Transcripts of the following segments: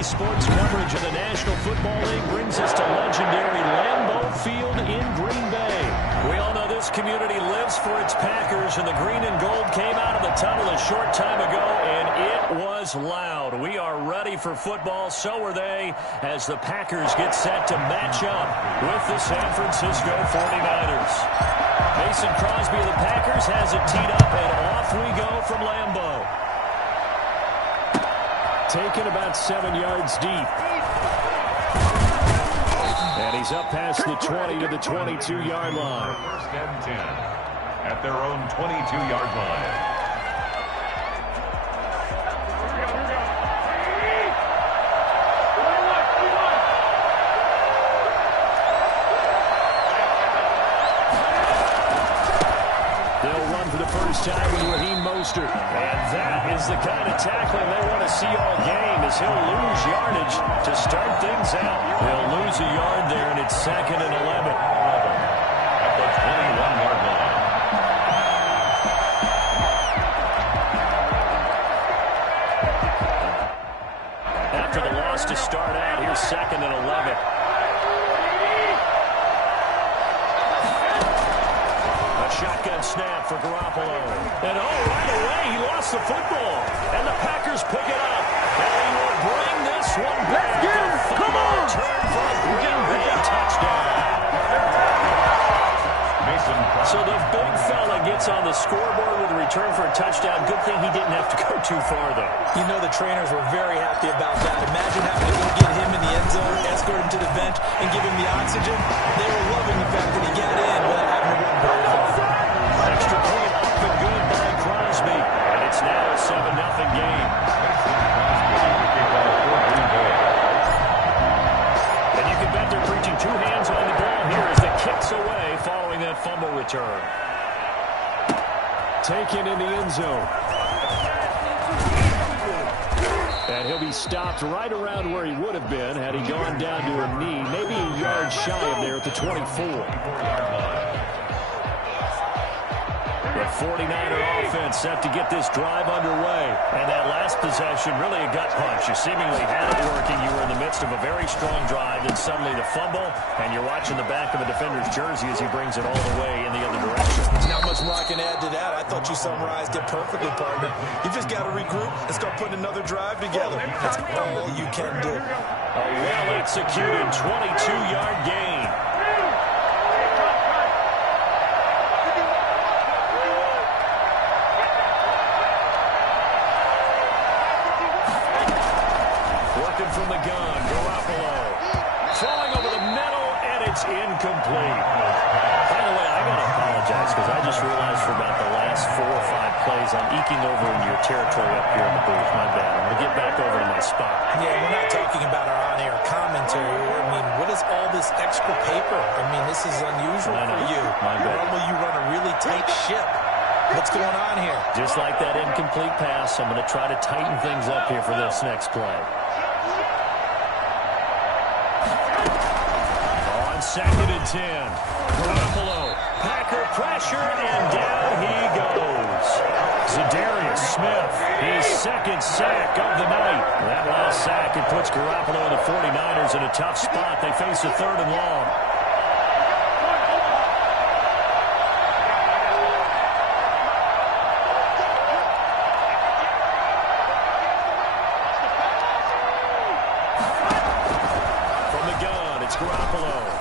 Today's sports coverage of the National Football League brings us to legendary Lambeau Field in Green Bay. We all know this community lives for its Packers, and the green and gold came out of the tunnel a short time ago, and it was loud. We are ready for football, so are they, as the Packers get set to match up with the San Francisco 49ers. Mason Crosby of the Packers has it teed up, and off we go from Lambeau. Taken about 7 yards deep. And he's up past the 20 to the 22-yard line. First and 10 at their own 22-yard line. First time with Raheem Mostert. And that is the kind of tackling they want to see all game, as he'll lose yardage to start things out. He'll lose a yard there, and it's 2nd and 11. At the 21-yard line. After the loss to start out, here's 2nd and 11. Shotgun snap for Garoppolo. And right away, he lost the football. And the Packers pick it up. And he will bring this one back. Come on! Return for a Green Bay touchdown. So the big fella gets on the scoreboard with a return for a touchdown. Good thing he didn't have to go too far, though. You know the trainers were very happy about that. Imagine having to go get him in the end zone, escort him to the bench, and give him the oxygen. They were loving the fact that he got in without having to run very far. Extra point up and good by Crosby. And it's now a 7-0 game. And you can bet they're preaching two hands on the ball here as the kick's away following that fumble return. Taken in the end zone. And he'll be stopped right around where he would have been had he gone down to a knee, maybe a yard shy of there at the 24. The 49er offense set to get this drive underway. And that last possession, really a gut punch. You seemingly had it working. You were in the midst of a very strong drive, then suddenly the fumble, and you're watching the back of a defender's jersey as he brings it all the way in the other direction. There's not much more I can add to that. I thought you summarized it perfectly, partner. You just got to regroup and start putting another drive together. That's all you can do. A well-executed 22-yard gain. From the gun, Garoppolo throwing over the middle, and it's incomplete. By the way, I got to apologize because I just realized for about the last 4 or 5 plays I'm eking over into your territory up here in the booth. My bad. I'm going to get back over to my spot. Yeah, we're not talking about our on-air commentary. I mean, what is all this extra paper? I mean, this is unusual for you. My bad. Normally you run a really tight ship. What's going on here? Just like that incomplete pass, I'm going to try to tighten things up here for this next play. 2nd and 10. Garoppolo, Packer pressure, and down he goes. Za'Darius Smith, his 2nd sack of the night. That last sack, it puts Garoppolo and the 49ers in a tough spot. They face a 3rd and long. From the gun, it's Garoppolo.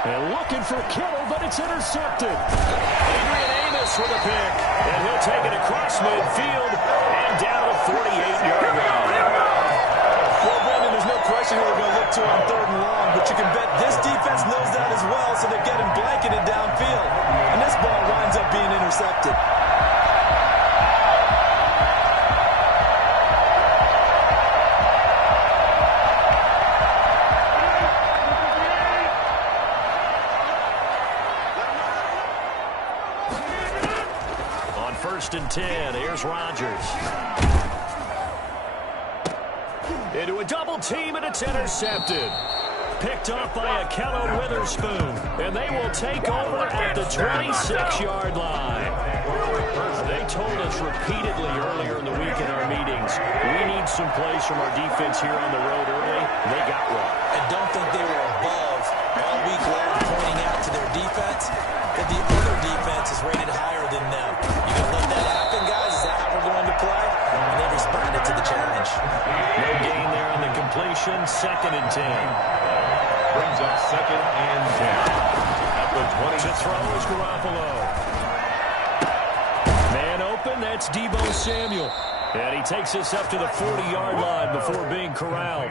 And looking for Kittle, but it's intercepted. Adrian Amos with a pick. And he'll take it across midfield and down a 48-yard line. Well, Brendan, there's no question who they're going to look to on 3rd and long, but you can bet this defense knows that as well, so they're getting blanketed downfield. And this ball winds up being intercepted. On 1st and 10, here's Rodgers. Into a double team, and it's intercepted. Picked up by Akello Witherspoon. And they will take over at the 26-yard line. They told us repeatedly earlier in the week in our meetings, we need some plays from our defense here on the road early. They got one. I don't think they were above all week long pointing out to their defense that the other defense is rated higher than them. You going to let that happen, guys? Is that how we're going to play? And they responded to the challenge. No gain there on the completion. 2nd and 10. Brings up 2nd and 10. At the 20. To throw is Garoppolo. Man open, that's Deebo Samuel. And he takes us up to the 40-yard line before being corralled.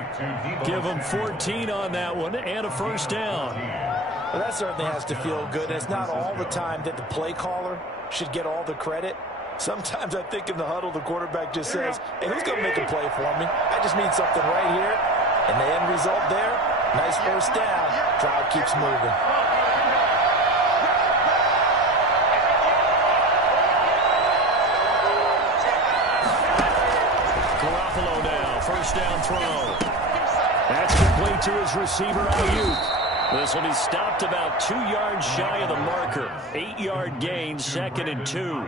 Give him 14 on that one and a first down. Well, that certainly has to feel good. And it's not all the time that the play caller should get all the credit. Sometimes I think in the huddle, the quarterback just says, hey, who's going to make a play for me? I just need something right here. And the end result there, nice first down. Drive keeps moving. Garoppolo now, first down throw. That's complete to his receiver, Ayuk. This will be stopped about 2 yards shy of the marker. 8-yard gain, 2nd and 2.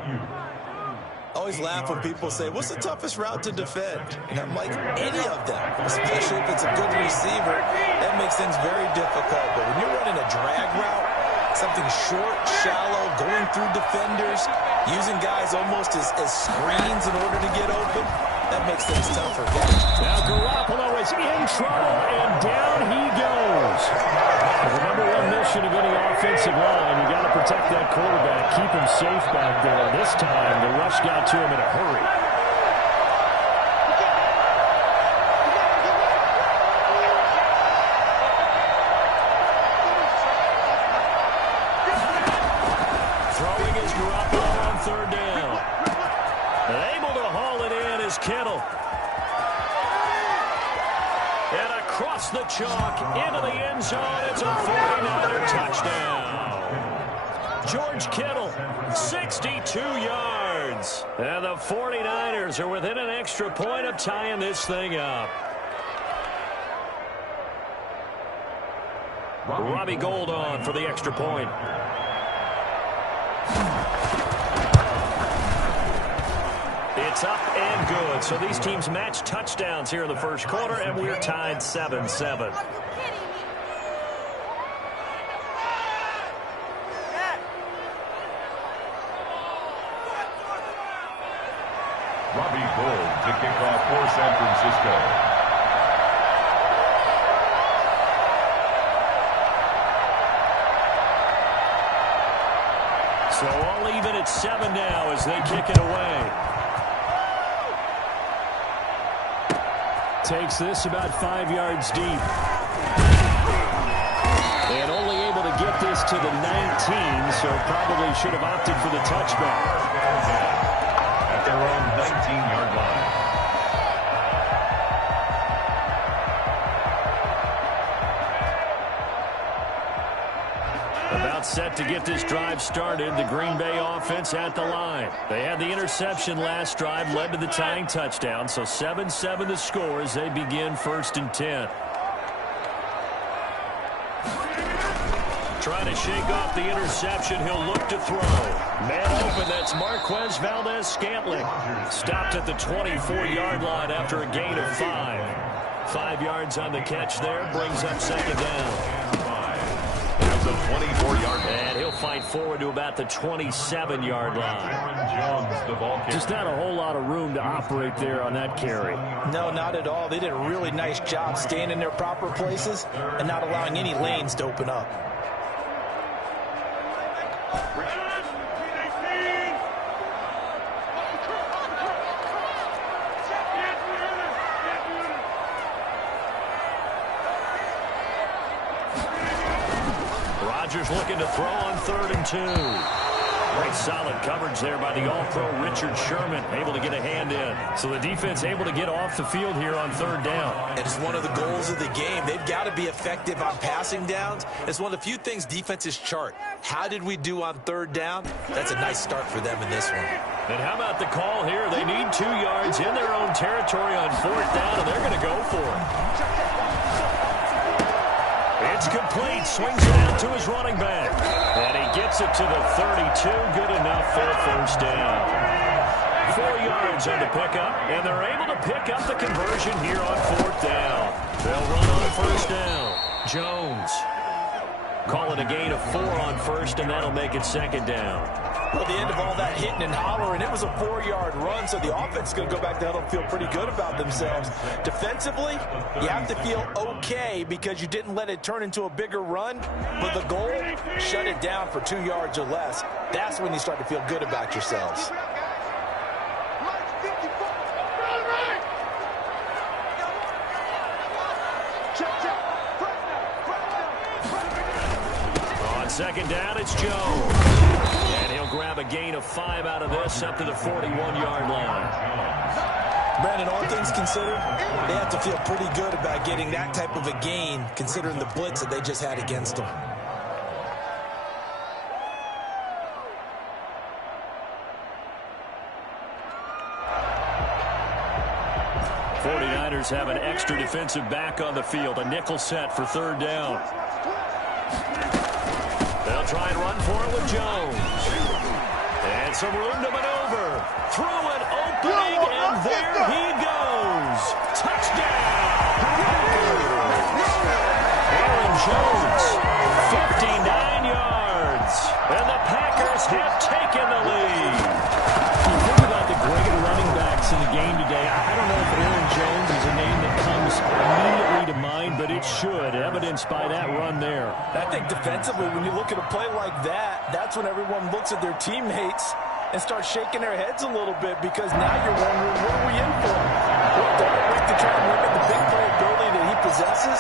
Always laugh when people say, what's the toughest route to defend? And I'm like, any of them, especially if it's a good receiver, that makes things very difficult. But when you're running a drag route, something short, shallow, going through defenders, using guys almost as screens in order to get open, that makes things tougher. Now Garoppolo is in trouble, and down he goes. The number one mission of any offensive line, you got to protect that quarterback, keep him safe back there. This time, the rush got to him in a hurry. Throwing is Garoppolo on 3rd down. And able to haul it in is Kittle. And across the chalk, into the end zone, it's a 49er touchdown. George Kittle, 62 yards. And the 49ers are within an extra point of tying this thing up. Robbie Gould on for the extra point. It's up and good. So these teams match touchdowns here in the first quarter, and we're tied 7-7. Robbie Gould to kick off for San Francisco. So all even at 7 now as they kick it away. Takes this about 5 yards deep. And only able to get this to the 19, so probably should have opted for the touchback. At their own 19-yard line. About set to get this drive started. The Green Bay offense at the line. They had the interception last drive, led to the tying touchdown. So 7-7 the score as they begin 1st and 10. Trying to shake off the interception. He'll look to throw. Man open. That's Marquez Valdez-Scantling. Stopped at the 24-yard line after a gain of 5. 5 yards on the catch there. Brings up 2nd down. The 24-yard line. And he'll fight forward to about the 27-yard line. Just not a whole lot of room to operate there on that carry. No, not at all. They did a really nice job staying in their proper places and not allowing any lanes to open up. Rodgers looking to throw on 3rd and 2. Great solid coverage there by the All-Pro Richard Sherman, able to get a hand in. So the defense able to get off the field here on 3rd down. And it's one of the goals of the game. They've got to be effective on passing downs. It's one of the few things defenses chart. How did we do on 3rd down? That's a nice start for them in this one. And how about the call here? They need 2 yards in their own territory on 4th down, and they're going to go for it. It's complete. Swings it out to his running back. And he gets it to the 32. Good enough for a first down. 4 yards on the pickup, and they're able to pick up the conversion here on 4th down. They'll run on 1st down. Jones. Call it a gain of 4 on 1st, and that'll make it 2nd down. Well, the end of all that hitting and hollering, it was a 4-yard run, so the offense is going to go back to huddle and feel pretty good about themselves. Defensively, you have to feel okay because you didn't let it turn into a bigger run, but the goal, shut it down for 2 yards or less. That's when you start to feel good about yourselves. On 2nd down, it's Jones. And he'll grab a gain of 5 out of this up to the 41-yard line. Brandon, all things considered, they have to feel pretty good about getting that type of a gain considering the blitz that they just had against them. Have an extra defensive back on the field. A nickel set for 3rd down. They'll try and run for it with Jones. And some room to maneuver. Through an opening, and there he goes. Touchdown! Aaron Jones, 59 yards. And the Packers have taken the lead. You think about the great running backs in the game today. I don't know if Aaron Jones is a name that comes immediately to mind, but it should, evidenced by that run there. I think defensively, when you look at a play like that, that's when everyone looks at their teammates and starts shaking their heads a little bit because now you're wondering, what are we in for? What dart to try and limit the big play ability that he possesses?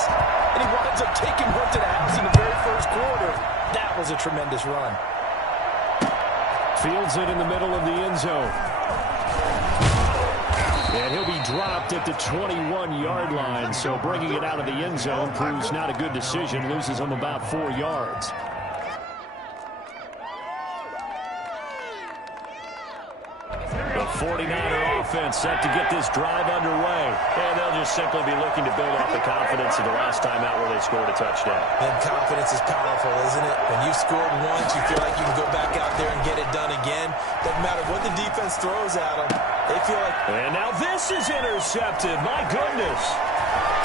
And he winds up taking one to the house in the very first quarter. That was a tremendous run. Fields it in the middle of the end zone. And he'll be dropped at the 21-yard line, so bringing it out of the end zone proves not a good decision, loses him about 4 yards. The 49er offense set to get this drive underway. And they'll just simply be looking to build off the confidence of the last time out where they scored a touchdown. And confidence is powerful, isn't it? When you've scored once, you feel like you can go back out there and get it done again. Doesn't matter what the defense throws at them. They feel like... And now this is intercepted. My goodness.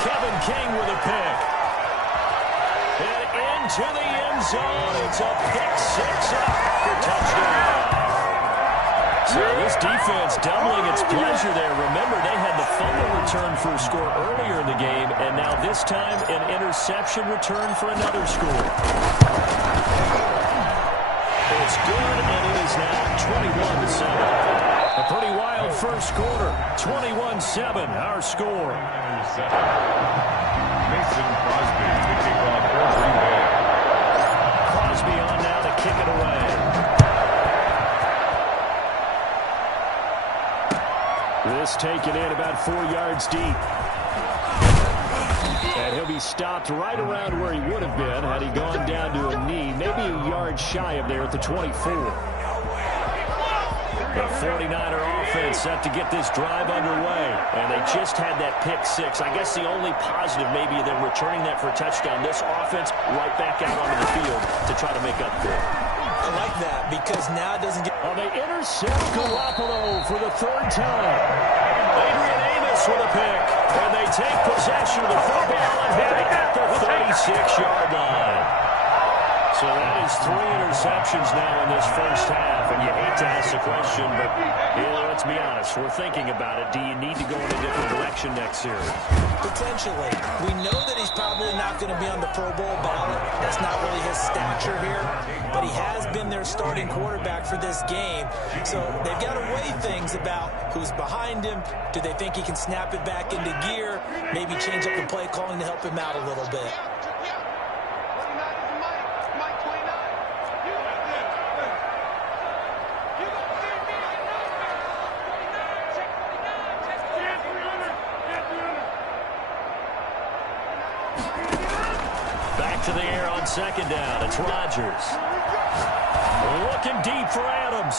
Kevin King with a pick. And into the end zone. It's a pick 6 up for touchdown. So this defense doubling its pleasure there. Remember, they had the fumble return for a score earlier in the game, and now this time an interception return for another score. It's good, and it is now 21-7. A pretty wild first quarter. 21-7, our score. Mason Crosby to kick off for Green Bay. Crosby on now to kick it away. This taken in about 4 yards deep. And he'll be stopped right around where he would have been had he gone down to a knee, maybe a yard shy of there at the 24. The 49er offense set to get this drive underway. And they just had that pick 6. I guess the only positive maybe of them returning that for a touchdown. This offense right back out onto the field to try to make up for it. I like that because now it doesn't get... Oh, they intercept Garoppolo for the 3rd time. Adrian Amos with a pick. And they take possession of the football and hit it at the 36-yard line. So that is 3 interceptions now in this first half. And you hate to ask the question, but let's be honest. We're thinking about it. Do you need to go in a different direction next series? Potentially. We know that he's probably not going to be on the Pro Bowl ballot. That's not really his stature here. But he has been their starting quarterback for this game. So they've got to weigh things about who's behind him. Do they think he can snap it back into gear? Maybe change up the play calling to help him out a little bit. To the air on 2nd down. It's Rodgers. Looking deep for Adams.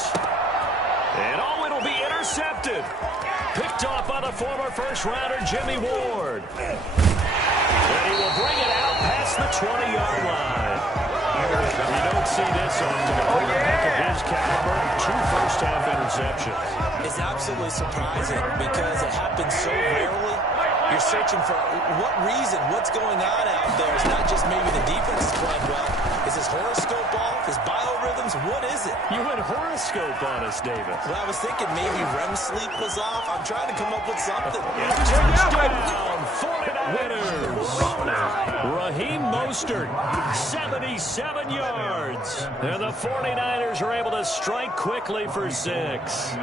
And it'll be intercepted. Picked off by the former first-rounder Jimmy Ward. And he will bring it out past the 20-yard line. You don't see this on the quarterback of his caliber. 2 first-half interceptions. interceptions. It's absolutely surprising because it happens so rarely. You're searching for what reason, what's going on out there. It's not just maybe the defense is playing well. Is his horoscope off? His biorhythms? What is it? You went horoscope on us, David. Well, I was thinking maybe REM sleep was off. I'm trying to come up with something. Touchdown, 49ers. Raheem Mostert, 77 yards. And the 49ers are able to strike quickly for 6.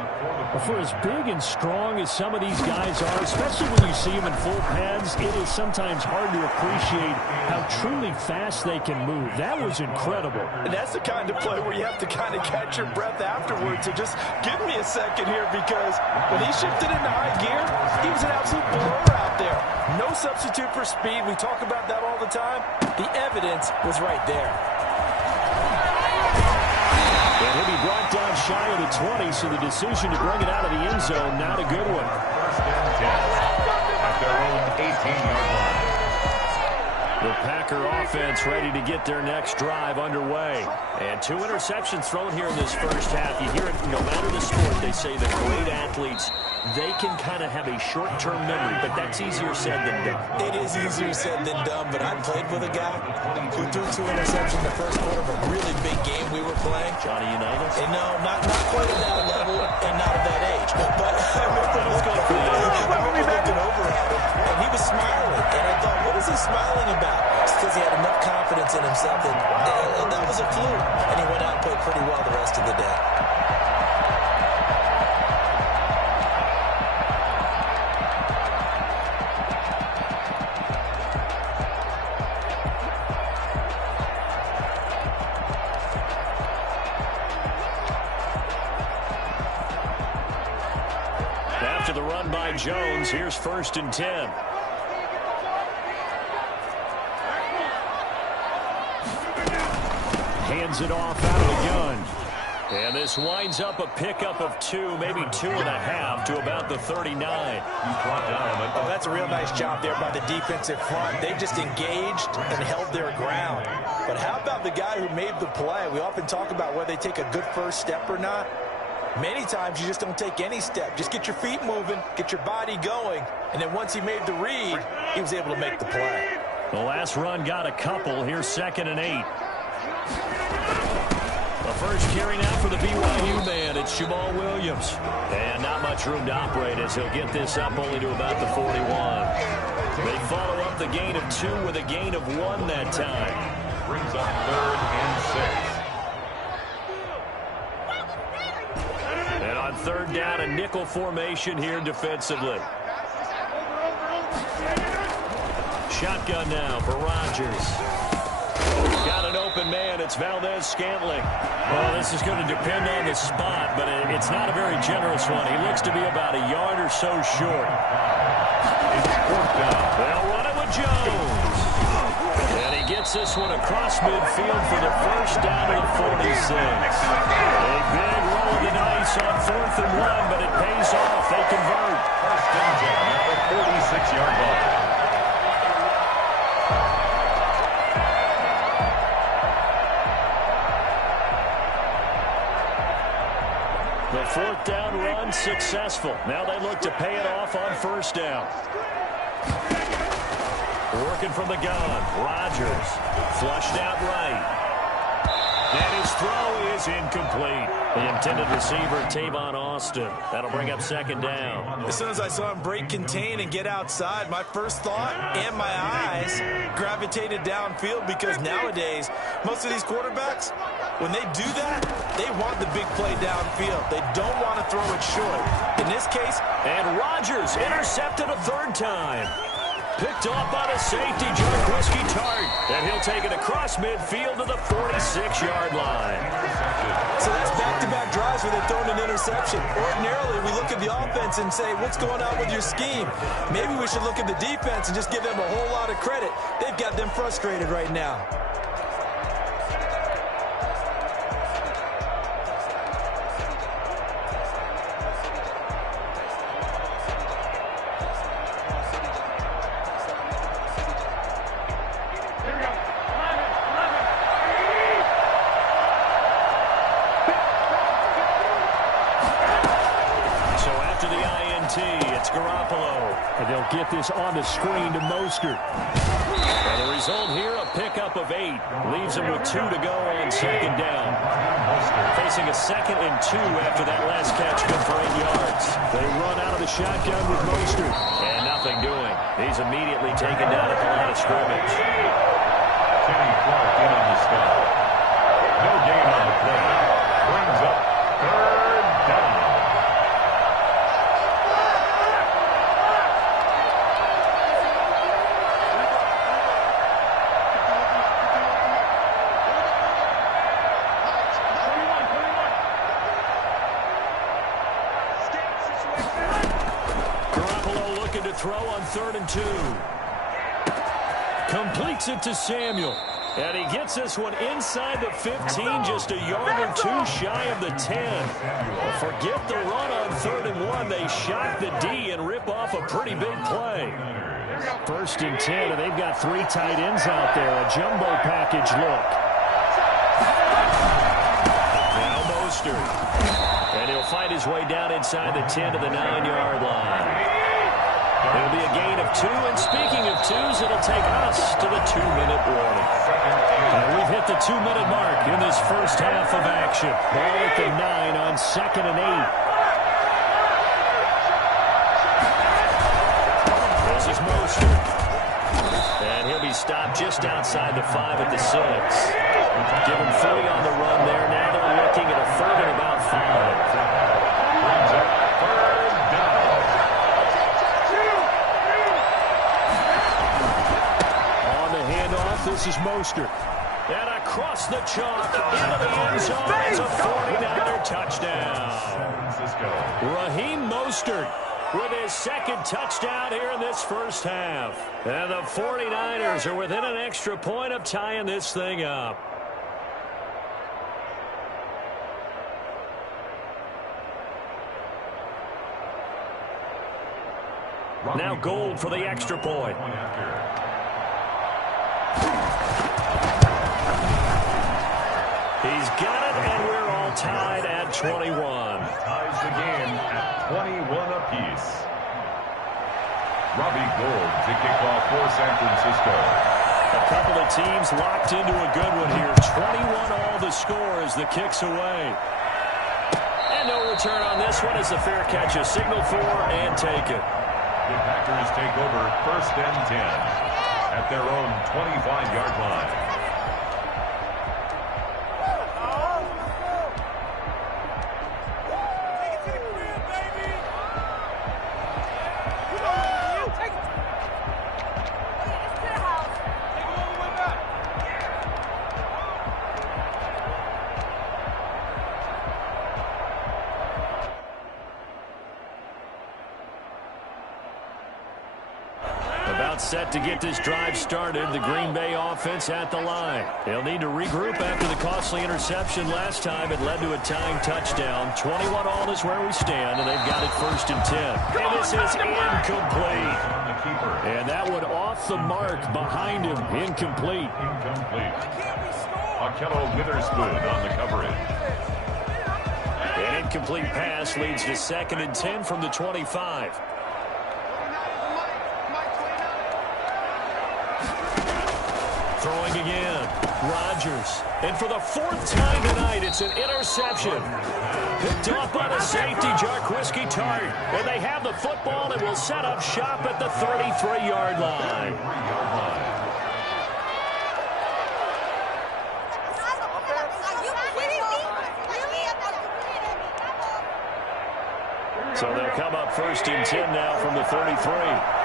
For as big and strong as some of these guys are, especially when you see them in full pads, it is sometimes hard to appreciate how truly fast they can move. That was incredible. And that's the kind of play where you have to kind of catch your breath afterwards. So just give me a second here, because when he shifted into high gear, he was an absolute blur out there. No substitute for speed. We talk about that all the time. The evidence was right there. And he'll be brought down shy of the 20, so the decision to bring it out of the end zone, not a good one. First and 10 at their own 18-yard line. The Packer offense ready to get their next drive underway. And 2 interceptions thrown here in this first half. You hear it no matter the sport. They say that great athletes, they can kind of have a short-term memory, but that's easier said than done. It is easier said than done, but I played with a guy who threw 2 interceptions in the first quarter of a really big game we were playing. Johnny Unitas? And no, not quite at that level and not at that age. But I remember looking over at him, and he was smiling. And I thought, what is he smiling about? It's because he had enough confidence in himself that was a fluke. And he went out and played pretty well the rest of the day. After the run by Jones, here's 1st and 10. Hands it off out of the gun. And this winds up a pickup of 2, maybe 2.5 to about the 39. Oh, that's a real nice job there by the defensive front. They just engaged and held their ground. But how about the guy who made the play? We often talk about whether they take a good first step or not. Many times you just don't take any step. Just get your feet moving, get your body going, and then once he made the read, he was able to make the play. The last run got a couple. Here's 2nd and 8. The first carry now for the BYU man. It's Jamal Williams. And not much room to operate as he'll get this up only to about the 41. They follow up the gain of 2 with a gain of 1 that time. Brings up 3rd and 6. And on 3rd down, a nickel formation here defensively. Shotgun now for Rodgers. Got an open man. It's Valdez-Scantling. Well, this is going to depend on the spot, but it's not a very generous one. He looks to be about a yard or so short. They'll run it with Jones. And he gets this one across midfield for the first down to the 46. A big roll of the dice on 4th and 1, but it pays off. They convert. First and 10 at the 46-yard line. The 4th down run successful. Now they look to pay it off on 1st down. Working from the gun. Rodgers flushed out right. And his throw is incomplete. The intended receiver, Tavon Austin. That'll bring up 2nd down. As soon as I saw him break contain and get outside, my first thought and my eyes gravitated downfield, because nowadays, most of these quarterbacks, when they do that, they want the big play downfield. They don't want to throw it short. In this case, and Rodgers intercepted a 3rd time. Picked off by the safety, Jarquiski Tart. And he'll take it across midfield to the 46-yard line. So that's back-to-back drives where they've thrown an interception. Ordinarily, we look at the offense and say, what's going on with your scheme? Maybe we should look at the defense and just give them a whole lot of credit. They've got them frustrated right now. after the INT. It's Garoppolo. And they'll get this on the screen to Mostert. And the result here, a pickup of 8. Leaves him with 2 to go on second down. Facing a 2nd and 2 after that last catch, good for 8 yards. They run out of the shotgun with Mostert. And nothing doing. He's immediately taken down at the line of scrimmage. Kenny Clark in on the stop. No gain on the play. Brings up 3rd down. Garoppolo looking to throw on 3rd and 2. Completes it to Samuel. And he gets this one inside the 15, just a yard or 2 shy of the 10. Forget the run on 3rd and 1. They shock the D and rip off a pretty big play. 1st and 10, and they've got 3 tight ends out there. A jumbo package look. Now Mostert. And he'll fight his way down inside the 10 to the 9-yard line. It'll be a gain of 2, and speaking of 2s, it'll take us to the 2-minute warning. And we've hit the 2-minute mark in this first half of action. Ball at the 9 on 2nd and 8. This is Mostert. And he'll be stopped just outside the 5 at the 6. Give him 3 on the run there. Now they're looking at a 3rd and about 5. Brings up 3rd down. On the handoff, this is Mostert. And across the chalk into the end zone. It's a 49er touchdown. Raheem Mostert with his 2nd touchdown here in this first half. And the 49ers are within an extra point of tying this thing up. Now Gold for the extra point. He's got it, and we're all tied at 21. Ties the game at 21 apiece. Robbie Gold to kick off for San Francisco. A couple of teams locked into a good one here. 21 all the score as the kick's away. And no return on this one as the fair catch is signaled for and taken. The Packers take over 1st and 10 at their own 25-yard line. Set to get this drive started. The Green Bay offense at the line. They'll need to regroup after the costly interception last time. It led to a tying touchdown. 21 all is where we stand, and they've got it 1st and 10. And this is incomplete. And that one off the mark behind him. Incomplete. Akello Witherspoon on the coverage. An incomplete pass leads to 2nd and 10 from the 25. Throwing again. Rodgers. And for the 4th time tonight, it's an interception. Picked off by the safety, Jarquiski Tart. And they have the football and will set up shop at the 33-yard line. So they'll come up 1st and 10 now from the 33.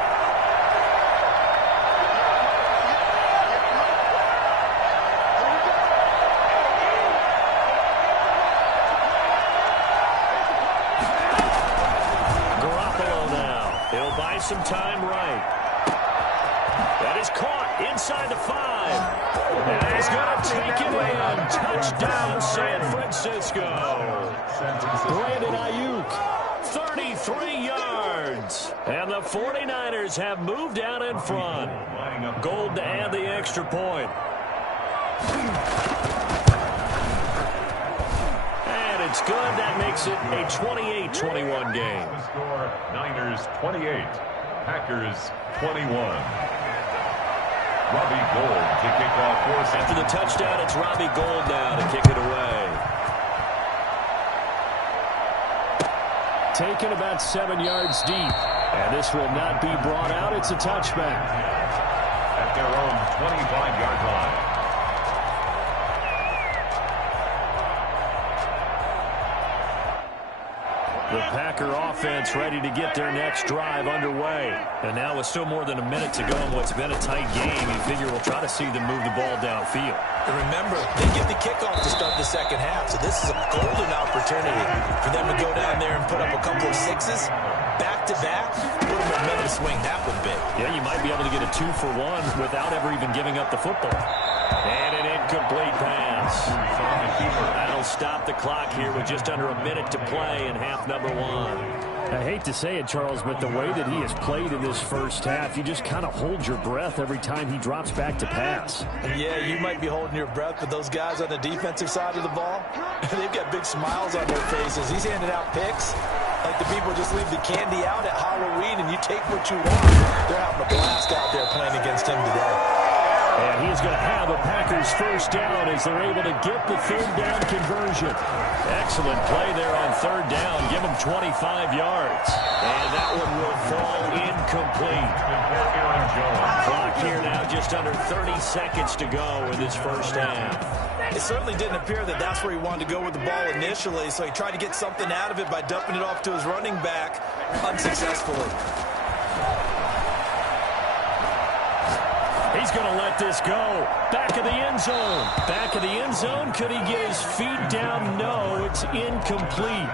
Some time right. That is caught inside the 5. And he's going to take it in. Touchdown, San Francisco. Brandon Ayuk, 33 yards. And the 49ers have moved out in front. Gold to add the extra point. And it's good. That makes it a 28-21 game. The score, Niners 28, Packers 21. Robbie Gould to kick off for us. After the touchdown, it's Robbie Gould now to kick it away. Taken about 7 yards deep. And this will not be brought out. It's a touchback. At their own 25-yard line. The Packer offense ready to get their next drive underway. And now with still more than a minute to go in what's been a tight game, you figure we'll try to see them move the ball downfield. And remember, they get the kickoff to start the second half, so this is a golden opportunity for them to go down there and put up a couple of sixes back-to-back. What a momentum swing that would be. Yeah, you might be able to get a 2-for-1 without ever even giving up the football. And an incomplete pass. That'll stop the clock here with just under a minute to play in half number one. I hate to say it, Charles, but the way that he has played in this first half, you just kind of hold your breath every time he drops back to pass. Yeah, you might be holding your breath, but those guys on the defensive side of the ball, they've got big smiles on their faces. He's handing out picks like the people just leave the candy out at Halloween and you take what you want. They're having a blast out there playing against him today. And he's going to have a Packers first down as they're able to get the third down conversion. Excellent play there on third down. Give him 25 yards. And that one will fall incomplete. Clock here now just under 30 seconds to go in this first half. It certainly didn't appear that that's where he wanted to go with the ball initially, so he tried to get something out of it by dumping it off to his running back unsuccessfully. He's going to let this go. Back of the end zone. Back of the end zone. Could he get his feet down? No, it's incomplete.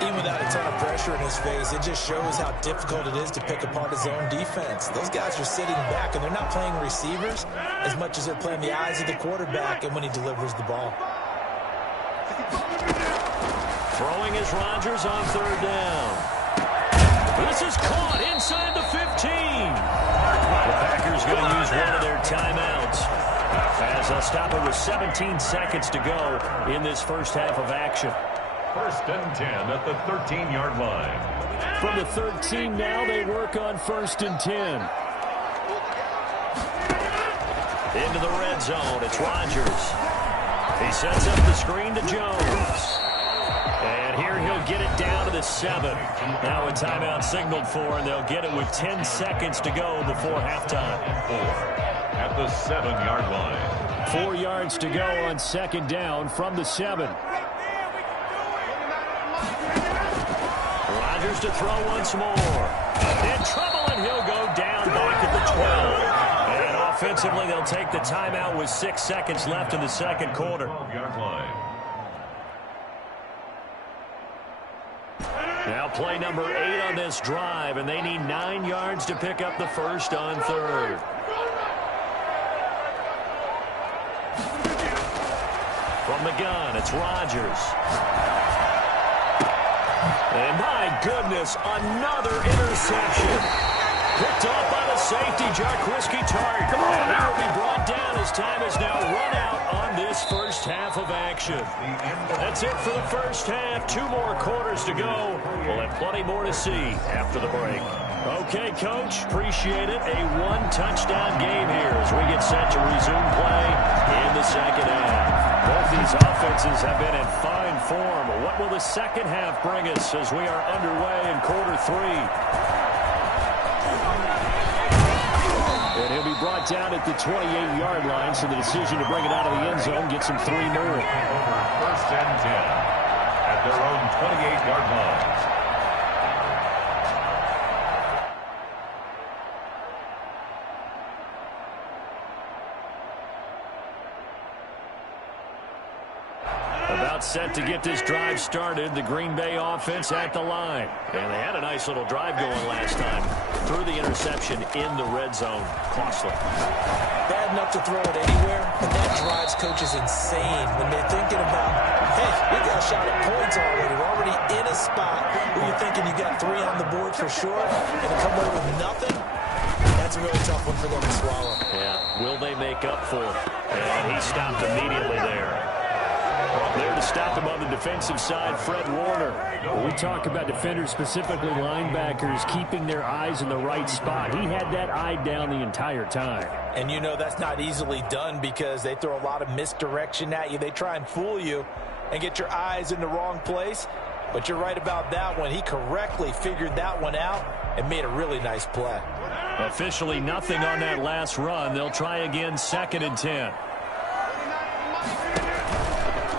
Even without a ton of pressure in his face, it just shows how difficult it is to pick apart his own defense. Those guys are sitting back, and they're not playing receivers as much as they're playing the eyes of the quarterback and when he delivers the ball. Throwing is Rodgers on third down. This is caught inside the 15. The Packers going to use one of their timeouts as they'll stop it with 17 seconds to go in this first half of action. First and 10 at the 13-yard line. From the 13 now, they work on first and 10. Into the red zone, it's Rodgers. He sets up the screen to Jones. And here he'll get it down to the 7. Now a timeout signaled for, and they'll get it with 10 seconds to go before halftime. 4 at the 7-yard line. 4 yards to go on second down from the 7. Rodgers to throw once more. In trouble, and he'll go down back at the 12. And offensively, they'll take the timeout with 6 seconds left in the second quarter. 12-yard line. Now play number 8 on this drive, and they need 9 yards to pick up the first on third. From the gun, it's Rodgers. And my goodness, another interception. Picked off by the safety, Jarquiski Tart. And he will be brought down as time has now run out on this first half of action. That's it for the first half. 2 more quarters to go. We'll have plenty more to see after the break. Okay, Coach, appreciate it. A 1-touchdown game here as we get set to resume play in the second half. Both these offenses have been in fine form. What will the second half bring us as we are underway in quarter 3? And he'll be brought down at the 28-yard line, so the decision to bring it out of the end zone gets him 3 more. First and 10 at their own 28-yard line. About set to get this drive started. The Green Bay offense at the line. And they had a nice little drive going last time. Threw the interception in the red zone. Costly. Bad enough to throw it anywhere, but that drives coaches insane when they're thinking about, hey, we got a shot at points already. We're already in a spot where you're thinking you got 3 on the board for sure, and to come away with nothing, that's a really tough one for them to swallow. Yeah, will they make up for it? And he stopped immediately there. There to stop him on the defensive side, Fred Warner. When we talk about defenders, specifically linebackers, keeping their eyes in the right spot, he had that eye down the entire time. And you know that's not easily done because they throw a lot of misdirection at you. They try and fool you and get your eyes in the wrong place. But you're right about that one. He correctly figured that one out and made a really nice play. Officially nothing on that last run. They'll try again, 2nd and 10.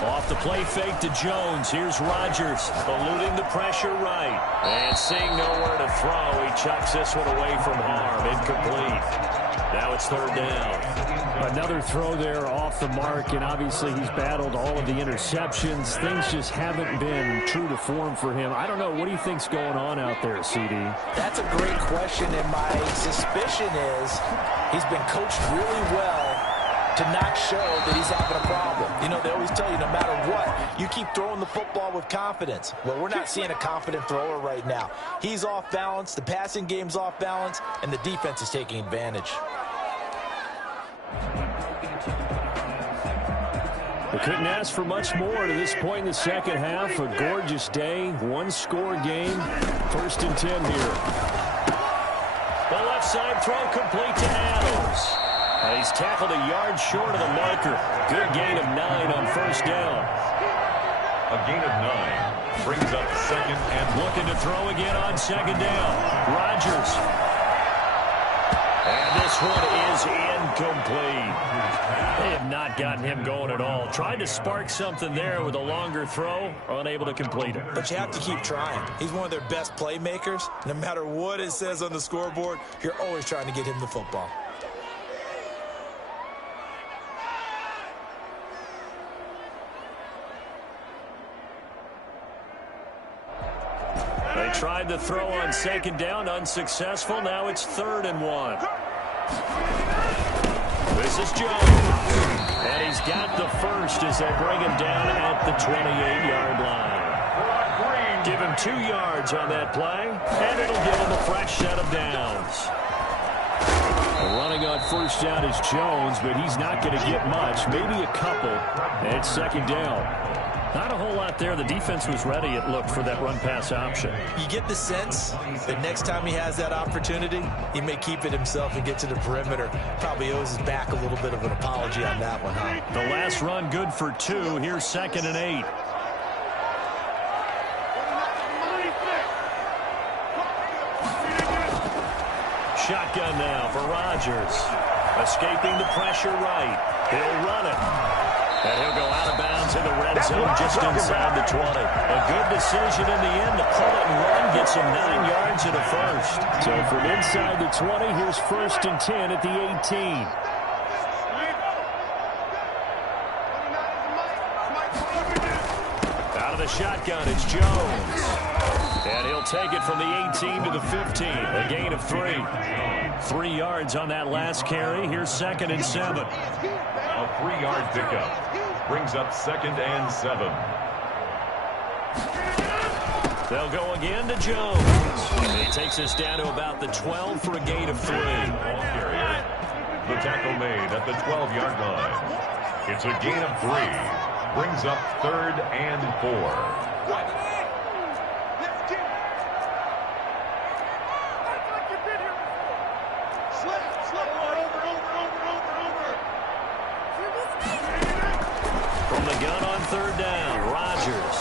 Off the play fake to Jones. Here's Rodgers, eluding the pressure right. And seeing nowhere to throw, he chucks this one away from harm. Incomplete. Now it's 3rd down. Another throw there off the mark, and obviously he's battled all of the interceptions. Things just haven't been true to form for him. I don't know. What do you think's going on out there, CD? That's a great question, and my suspicion is he's been coached really well to not show that he's having a problem. You know, they always tell you no matter what, you keep throwing the football with confidence. Well, we're not seeing a confident thrower right now. He's off balance, the passing game's off balance, and the defense is taking advantage. We couldn't ask for much more to this point in the second half. A gorgeous day, one-score game. 1st and 10 here. The left side throw complete to Adams. And he's tackled a yard short of the marker. Good gain of 9 on 1st down. A gain of 9 brings up 2nd and looking to throw again on 2nd down. Rodgers. And this one is incomplete. They have not gotten him going at all. Tried to spark something there with a longer throw, unable to complete it. But you have to keep trying. He's one of their best playmakers. No matter what it says on the scoreboard, you're always trying to get him the football. They tried the throw on 2nd down, unsuccessful. Now it's 3rd and 1. This is Jones. And he's got the first as they bring him down at the 28-yard line. Give him 2 yards on that play, and it'll give him a fresh set of downs. Running on 1st down is Jones, but he's not going to get much, maybe a couple. And it's 2nd down. Not a whole lot there. The defense was ready, it looked, for that run-pass option. You get the sense that next time he has that opportunity, he may keep it himself and get to the perimeter. Probably owes his back a little bit of an apology on that one, huh? The last run good for 2. Here's 2nd and 8. Shotgun now for Rodgers. Escaping the pressure right. He'll run it. And he'll go out of bounds in the red zone just inside the 20. A good decision in the end to pull it and run. Gets him 9 yards and a first. So from inside the 20, here's 1st and 10 at the 18. Out of the shotgun, it's Jones. And he'll take it from the 18 to the 15. A gain of 3. 3 yards on that last carry. Here's 2nd and 7. a 3-yard pickup. Brings up 2nd and 7. They'll go again to Jones. He takes us down to about the 12 for a gain of 3. The tackle made at the 12-yard line. It's a gain of 3. Brings up 3rd and 4. From the gun on 3rd down, Rodgers.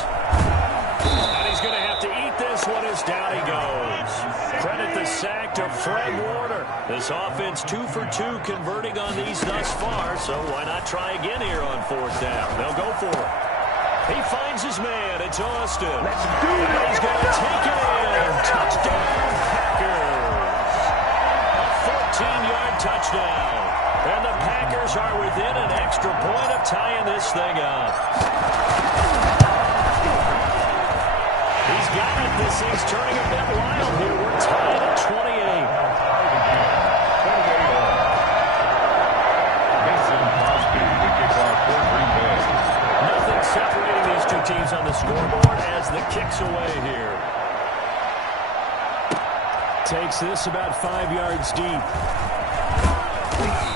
And he's going to have to eat this one as down he goes. Credit the sack to Fred Warner. This offense 2 for 2 converting on these thus far, so why not try again here on 4th down? They'll go for it. He finds his man. It's Austin. Let's do it. And he's going to take it in. Touchdown, Packers. A 14-yard touchdown. And the Packers are within an extra point of tying this thing up. He's got it. This thing's turning a bit wild here. We're tied at 28. Mason Crosby, the kickoff for Green Bay. Nothing separating these two teams on the scoreboard as the kick's away here. Takes this about 5 yards deep.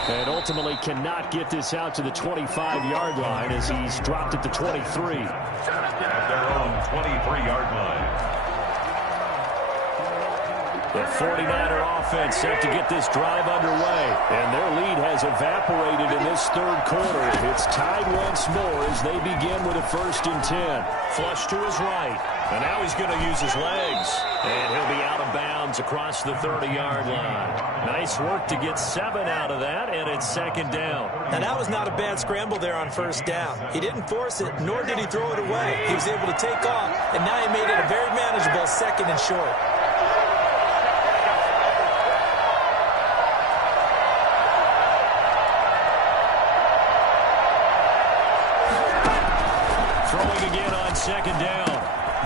And ultimately cannot get this out to the 25-yard line as he's dropped at the 23. At their own 23-yard line. The 49er offense set to get this drive underway. And their lead has evaporated in this third quarter. It's tied once more as they begin with a 1st and 10. Flush to his right. And now he's going to use his legs. And he'll be out of bounds across the 30-yard line. Nice work to get 7 out of that, and it's 2nd down. And that was not a bad scramble there on 1st down. He didn't force it, nor did he throw it away. He was able to take off, and now he made it a very manageable 2nd and short. Throwing again on 2nd down.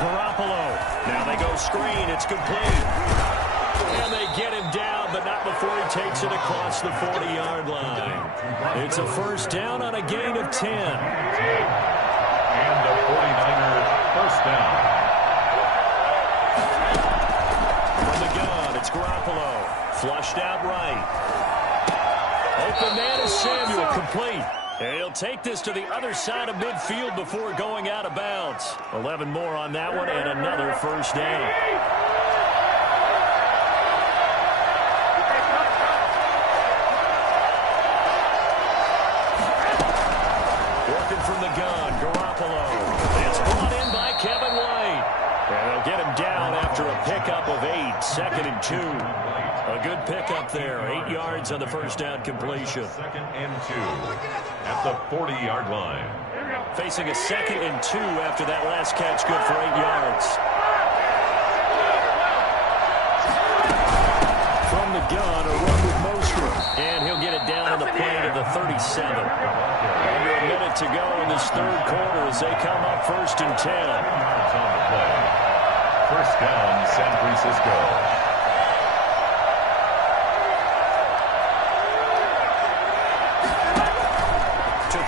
Garoppolo. Now they go screen. It's complete. And they get him down, but not before he takes it across the 40-yard line. It's a 1st down on a gain of 10. And the 49ers 1st down. From the gun, it's Garoppolo. Flushed out right. Open man is Samuel, complete. And he'll take this to the other side of midfield before going out of bounds. 11 more on that one and another 1st down. Working from the gun, Garoppolo. It's brought in by Kevin White. And they'll get him down after a pickup of 8, 2nd and 2. A good pickup there. 8 yards on the 1st down completion. 2nd and 2 at the 40-yard line. Facing a 2nd and 2 after that last catch, good for 8 yards. From the gun, a run with Mostert. And he'll get it down on the play to the 37. Under a minute to go in this third quarter as they come up 1st and 10. Yards on the play. 1st down, San Francisco.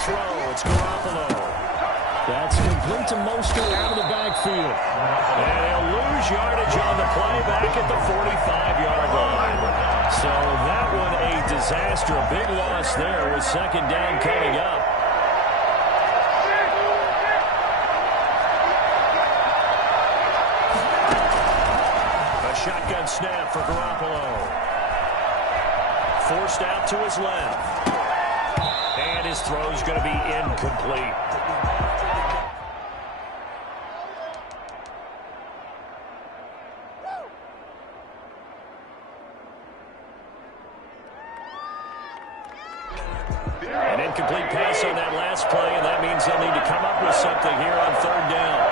Throw, it's Garoppolo. That's complete to Mostert out of the backfield. And he'll lose yardage on the play back at the 45-yard line. So that one a disaster. A big loss there with 2nd down coming up. A shotgun snap for Garoppolo. Forced out to his left. And his throw's going to be incomplete. An incomplete pass on that last play, and that means they'll need to come up with something here on 3rd down.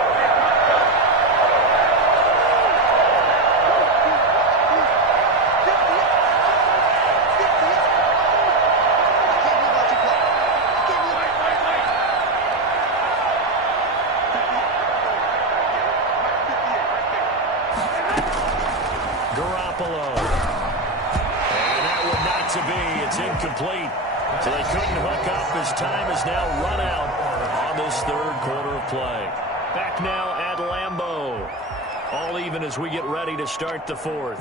Incomplete. So they couldn't hook up as time has now run out on this third quarter of play. Back now at Lambeau. All even as we get ready to start the 4th.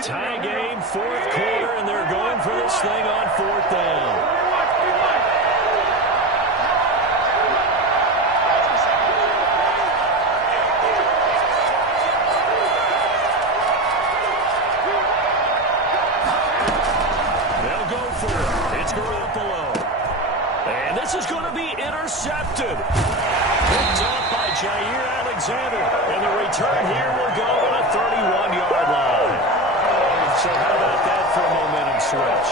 Tie game, 4th quarter, and they're going for this thing on 4th down. They'll go for it. It's Garoppolo. And this is going to be intercepted. Picked off by Jair Alexander. And the return here will go on a 31-yard line. So how about that for a momentum switch?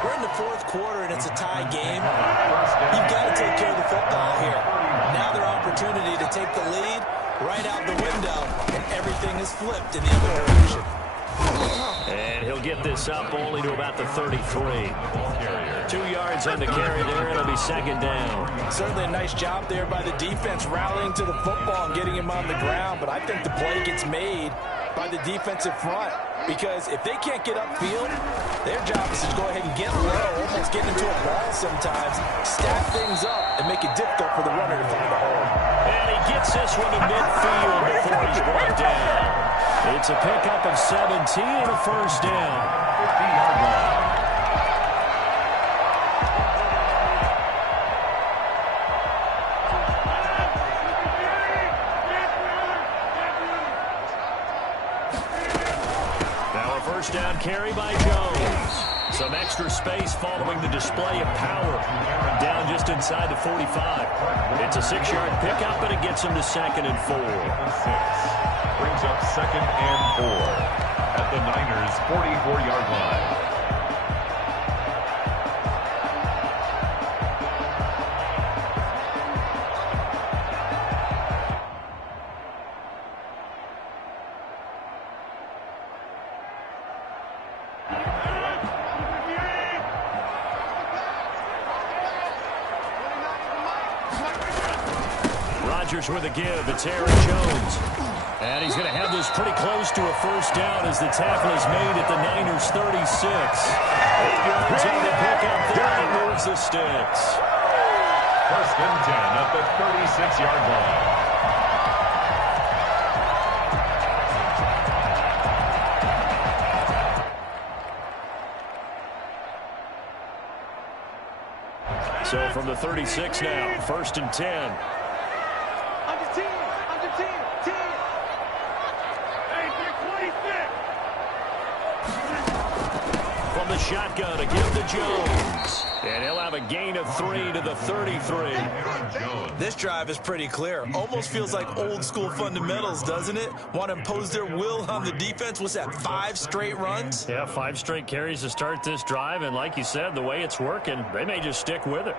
We're in the 4th quarter, and it's a tie game. You've got to take care of the football here. Now their opportunity to take the lead right out the window, and everything is flipped in the other direction. And he'll get this up only to about the 33. 2 yards on the carry there, and it'll be 2nd down. Certainly a nice job there by the defense rallying to the football and getting him on the ground, but I think the play gets made by the defensive front. Because if they can't get upfield, their job is to go ahead and get low, almost get into a ball sometimes, stack things up, and make it difficult for the runner to find a hole. And he gets this one to midfield before he's brought down. It's a pickup of 17 and a first down. 50-yard line. First down carry by Jones. Some extra space following the display of power. Down just inside the 45. It's a 6-yard pickup, and it gets him to 2nd and 4. Brings up 2nd and 4 at the Niners' 44-yard line. With a give, it's Aaron Jones. And he's going to have this pretty close to a first down as the tackle is made at the Niners' 36. 8 yards on the pickup there, and moves the sticks. 1st and 10 at the 36-yard line. So from the 36 now, 1st and 10. From the shotgun, a give to Jones. And he'll have a gain of 3 to the 33. This drive is pretty clear. Almost feels like old school fundamentals, doesn't it? Want to impose their will on the defense. What's that, 5 straight runs? Yeah, 5 straight carries to start this drive. And like you said, the way it's working, they may just stick with it.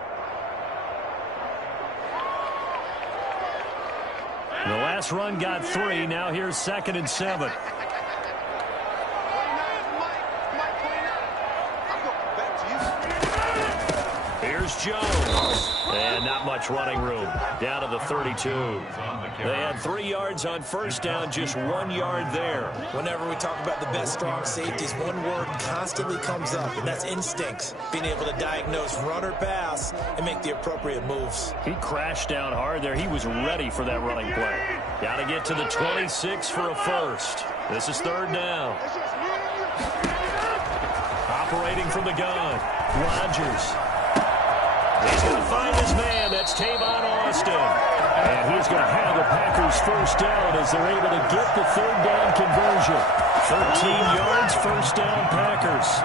The last run got 3. Now here's 2nd and 7. Here's Jones. And not much running room. Down to the 32. They had 3 yards on first down, just 1 yard there. Whenever we talk about the best strong safeties, one word constantly comes up, and that's instincts. Being able to diagnose run or pass and make the appropriate moves. He crashed down hard there. He was ready for that running play. Got to get to the 26 for a first. This is 3rd down. Operating from the gun, Rodgers. He's going to find his man. That's Tavon Austin. And he's going to have the Packers first down as they're able to get the 3rd down conversion. 13 yards, first down, Packers.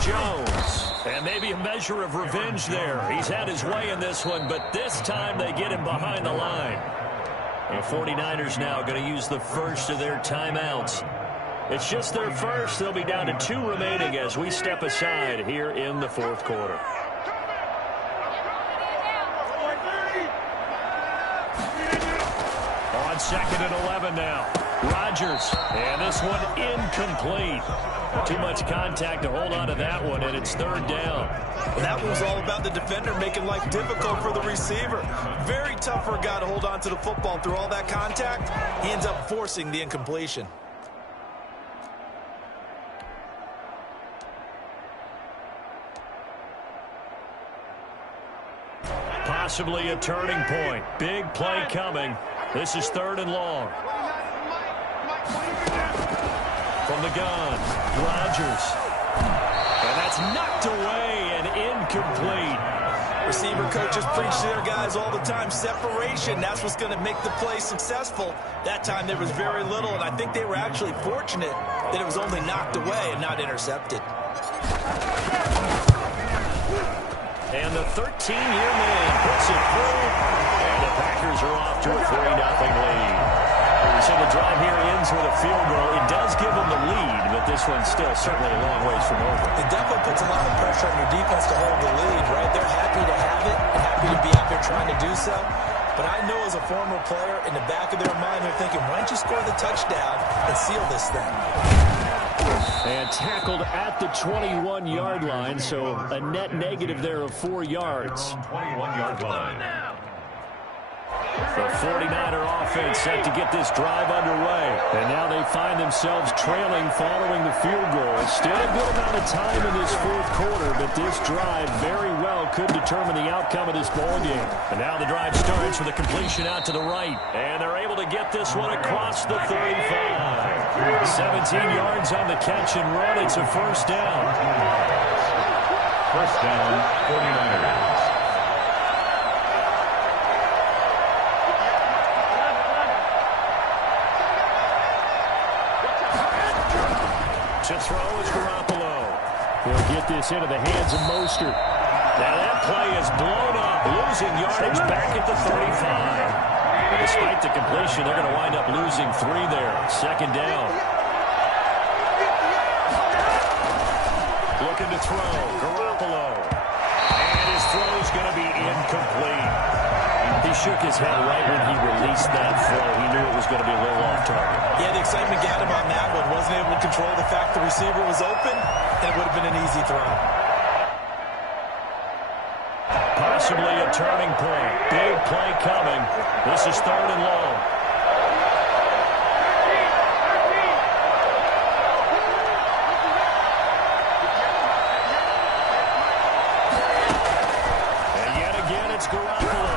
Jones, and maybe a measure of revenge there. He's had his way in this one, but this time they get him behind the line. And 49ers now going to use the first of their timeouts. It's just their first. They'll be down to 2 remaining as we step aside here in the 4th quarter. On 2nd and 11 now. Rodgers, and this one incomplete. Too much contact to hold on to that one, and it's 3rd down. And that was all about the defender making life difficult for the receiver. Very tough for a guy to hold on to the football through all that contact. He ends up forcing the incompletion. Possibly a turning point. Big play coming. This is 3rd and long. From the gun, Rodgers. And that's knocked away and incomplete. Receiver coaches preach to their guys all the time. Separation, that's what's going to make the play successful. That time there was very little, and I think they were actually fortunate that it was only knocked away and not intercepted. And the 13-year man puts it through, and the Packers are off to a 3-0 lead. So the drive here ends with a field goal. It does give them the lead, but this one's still certainly a long ways from over. It definitely puts a lot of pressure on your defense to hold the lead, right? They're happy to have it and happy to be out there trying to do so. But I know as a former player, in the back of their mind, they're thinking, why don't you score the touchdown and seal this thing? And tackled at the 21-yard line, so a net negative there of 4 yards. 21-yard line. The 49er offense set to get this drive underway. And now they find themselves trailing following the field goal. Still a good amount of time in this fourth quarter, but this drive very well could determine the outcome of this ball game. And now the drive starts with a completion out to the right. And they're able to get this one across the 35. 17 yards on the catch and run. It's a first down. First down, 49ers. To throw is Garoppolo. He'll get this into the hands of Mostert. Now that play is blown up, losing yardage back at the 35. Despite the completion, they're going to wind up losing 3 there. Second down. Looking to throw, Garoppolo. And his throw is going to be incomplete. He shook his head right when he released that throw. He knew it was going to be a little off target. Yeah, the excitement got him on that one. Wasn't able to control the fact the receiver was open, and it would have been an easy throw. Possibly a turning point. Big play coming. This is third and long. And yet again, it's Garoppolo.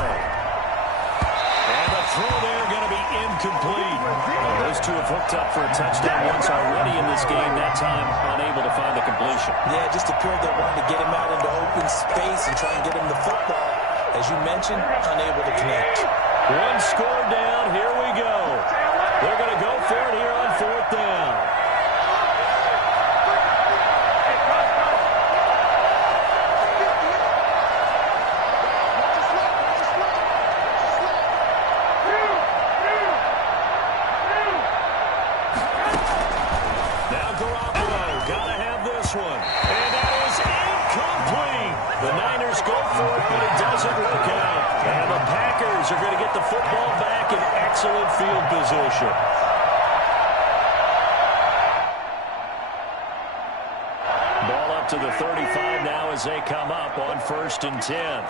And the throw there going to be incomplete. Well, those two have hooked up for a touchdown once already in this game. That time, unable to find the completion. Yeah, it just appeared they wanted to get him out into open space and try and get him the football. As you mentioned, unable to connect. One score down. Here we go. They're going to go for it here on fourth down. Now Garoppolo. Got to have this one. And that is incomplete. The Niners go for it, but it doesn't work out. And the Packers are going to get the football back in excellent field position. Ball up to the 35 now as they come up on 1st and 10.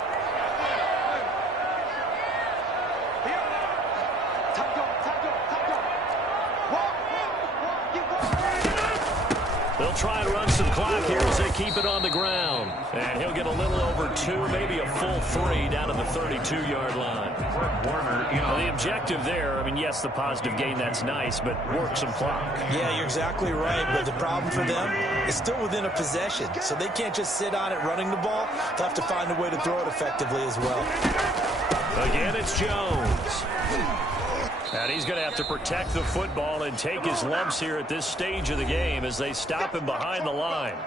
They'll try and run some clock here as they keep it on the ground. And he'll get a little over 2, maybe a full 3 down to the 32-yard line. Well, the objective there, I mean, yes, the positive gain, that's nice, but work some clock. Yeah, you're exactly right. But the problem for them is still within a possession. So they can't just sit on it running the ball. They'll have to find a way to throw it effectively as well. Again, it's Jones. And he's going to have to protect the football and take his lumps here at this stage of the game as they stop him behind the line.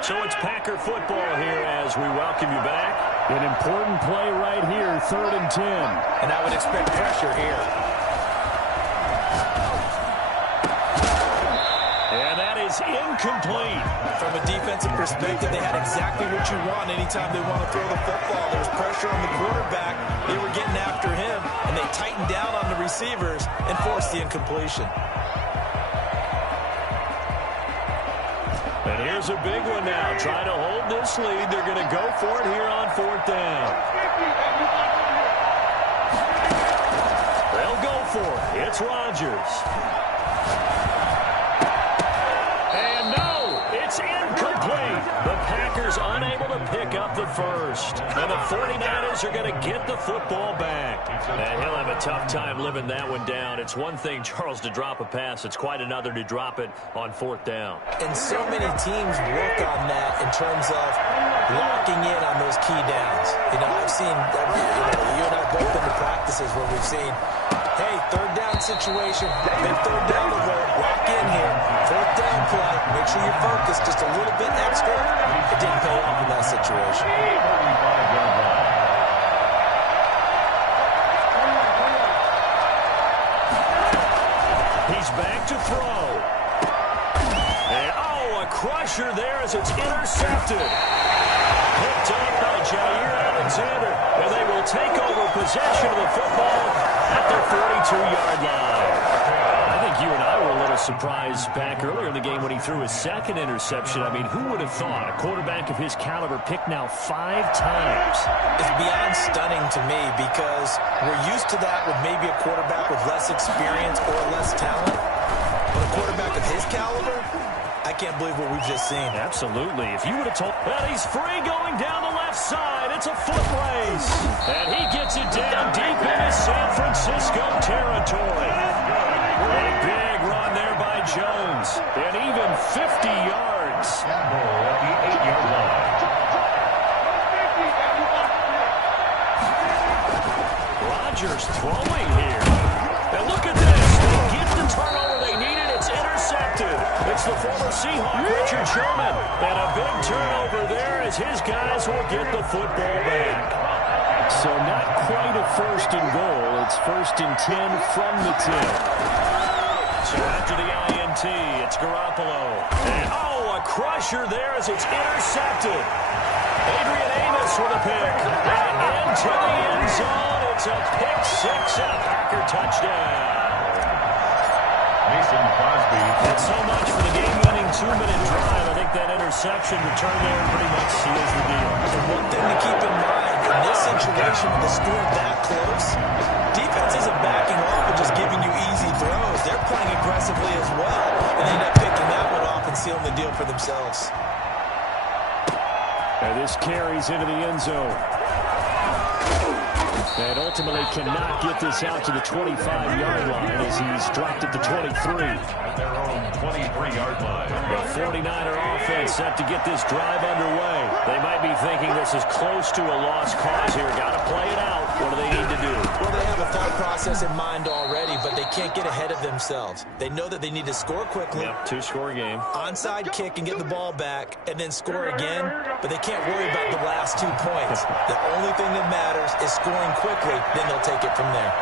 So it's Packer football here as we welcome you back. An important play right here, 3rd and 10. And I would expect pressure here. And that is incomplete. From a defensive perspective, they had exactly what you want anytime they want to throw the football. There was pressure on the quarterback. They were getting after him, and they tightened down on the receivers and forced the incompletion. And here's a big one now. Trying to hold this lead. They're going to go for it here on 4th down. They'll go for it. It's Rodgers. And no, it's incomplete. The Packers unable to pick up the first. And the 49ers are going to get the football back. And he'll have a tough time living that one down. It's one thing, Charles, to drop a pass. It's quite another to drop it on 4th down. And so many teams work on that in terms of locking in on those key downs. You know, I've seen, you and I both been to practices where we've seen, hey, 3rd down situation, big 3rd down to work, lock in here, 4th down play, make sure you're focused just a little bit extra. It didn't pay off in that situation. He's back to throw. crusher there as it's intercepted. Picked up by Jair Alexander, and they will take over possession of the football at their 42-yard line. I think you and I were a little surprised back earlier in the game when he threw his second interception. I mean, who would have thought a quarterback of his caliber picked now 5 times? It's beyond stunning to me because we're used to that with maybe a quarterback with less experience or less talent. But a quarterback of his caliber, I can't believe what we've just seen. Absolutely. If you would have told... Well, he's free going down the left side. It's a foot race. And he gets it down deep into San Francisco territory. A big run there by Jones. And even 50 yards. At the 8-yard line. Rodgers throwing here. And look at this. They get the turnover they needed. It's intercepted. It's the former Seahawk, Richard Sherman. And a big turnover there as his guys will get the football back. So not quite a first and goal. It's first and 10 from the 10. So after the INT, it's Garoppolo. And, a crusher there as it's intercepted. Adrian Amos with a pick. And into the end zone. It's a pick 6 and a Packer touchdown. Mason Crosby. And so much for the game-winning 2-minute drive. I think that interception return there pretty much seals the deal. And one thing to keep in mind, in this situation with the score that close, defense isn't backing off and just giving you easy throws. They're playing aggressively as well, and they end up picking that one off and sealing the deal for themselves. And this carries into the end zone. And ultimately cannot get this out to the 25-yard line as he's dropped at the 23. At their own 23-yard line. The 49er offense set to get this drive underway. They might be thinking this is close to a lost cause here. Got to play it out. What do they need to do? Well, they have a thought process in mind already, but they can't get ahead of themselves. They know that they need to score quickly. Yep, 2-score game. Onside kick and get the ball back and then score again, but they can't worry about the last 2 points. The only thing that matters is scoring quickly, then they'll take it from there.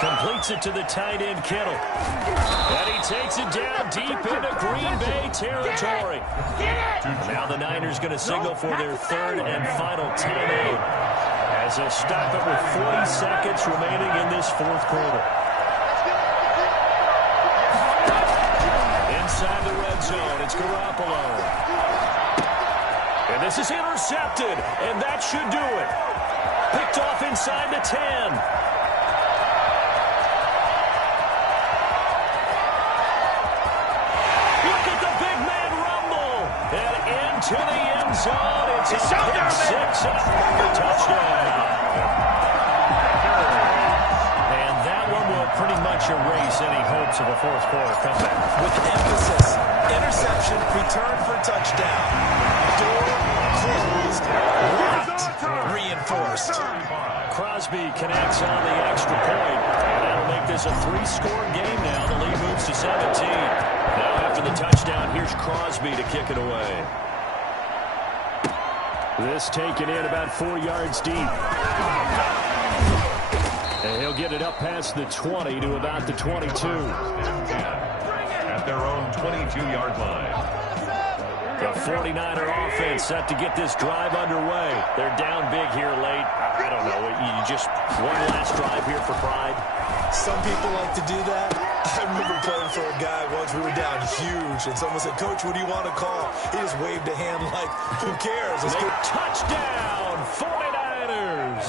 Completes it to the tight end, Kittle. And he takes it down deep into Green Bay territory. Now the Niners going to signal for their 3rd and final timeout as they'll stop it with 40 seconds remaining in this 4th quarter. Inside the red zone, it's Garoppolo. And this is intercepted, and that should do it. Picked off inside the 10. To the end zone, it's a pick 6 and a Packer touchdown. And that one will pretty much erase any hopes of a 4th quarter comeback. With emphasis, interception, return for touchdown. Door closed, locked, reinforced. Crosby connects on the extra point, and that'll make this a 3-score game now. The lead moves to 17. Now after the touchdown, here's Crosby to kick it away. This taken in about 4 yards deep. And he'll get it up past the 20 to about the 22. At their own 22-yard line. The 49er offense set to get this drive underway. They're down big here late. I don't know. You just one last drive here for pride. Some people like to do that. I remember playing for a guy once. We were down huge, and someone said, "Coach, what do you want to call?" He just waved a hand like, "Who cares?" Let's go. Touchdown, 49ers.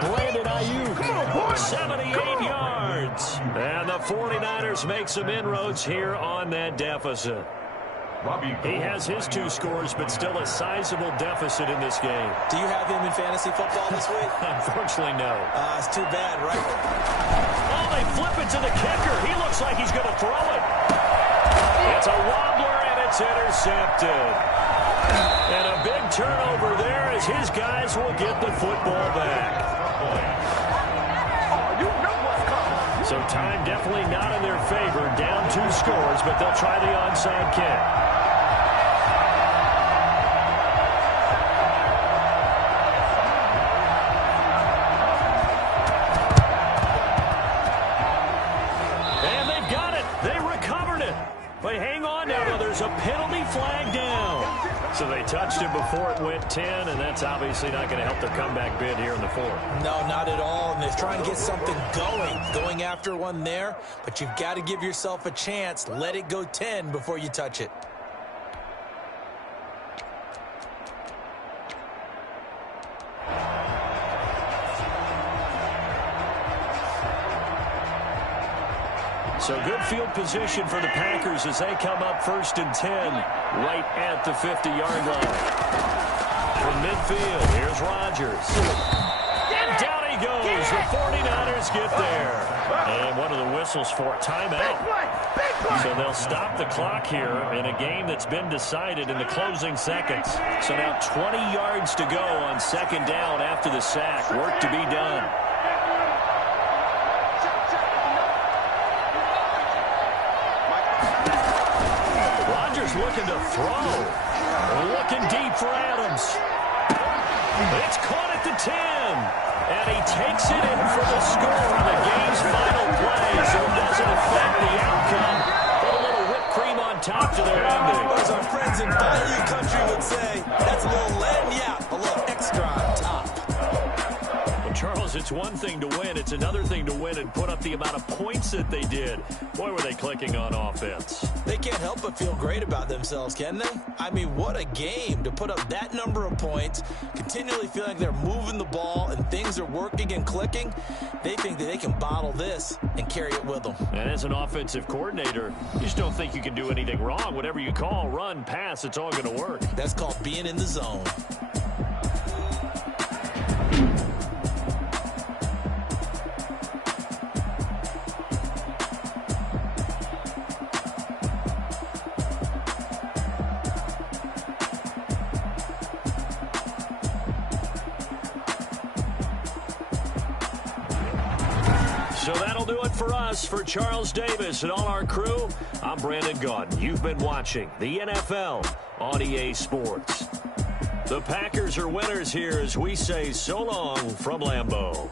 Brandon Ayuk, 78 yards. And the 49ers make some inroads here on that deficit. He has his 2 scores, but still a sizable deficit in this game. Do you have him in fantasy football this week? Unfortunately, no. It's too bad, right? Oh, they flip it to the kicker. He looks like he's going to throw it. It's a wobbler, and it's intercepted. And a big turnover there as his guys will get the football back. So So time definitely not in their favor. Down 2 scores, but they'll try the onside kick. They hang on now, though. There's a penalty flag down. So they touched him before it went 10, and that's obviously not going to help their comeback bid here in the 4th. No, not at all. And they're trying to get something going after one there. But you've got to give yourself a chance. Let it go 10 before you touch it. So good field position for the Packers as they come up 1st and 10 right at the 50-yard line. From midfield, here's Rodgers. And down he goes. The 49ers get there. And one of the whistles for a timeout. So they'll stop the clock here in a game that's been decided in the closing seconds. So now 20 yards to go on 2nd down after the sack. Work to be done. Looking to throw. Looking deep for Adams. It's caught at the 10. And he takes it in for the score on the game's final play. So it doesn't affect the outcome. Put a little whipped cream on top to their ending. As our friends in Bayou Country would say, that's a little lagniappe, a little extra on top. Charles, it's one thing to win. It's another thing to win and put up the amount of points that they did. Boy, were they clicking on offense. They can't help but feel great about themselves, can they? I mean, what a game to put up that number of points, continually feeling like they're moving the ball and things are working and clicking. They think that they can bottle this and carry it with them. And as an offensive coordinator, you just don't think you can do anything wrong. Whatever you call, run, pass, it's all going to work. That's called being in the zone. So that'll do it for us. For Charles Davis and all our crew, I'm Brandon Gaudin. You've been watching the NFL on EA Sports. The Packers are winners here as we say so long from Lambeau.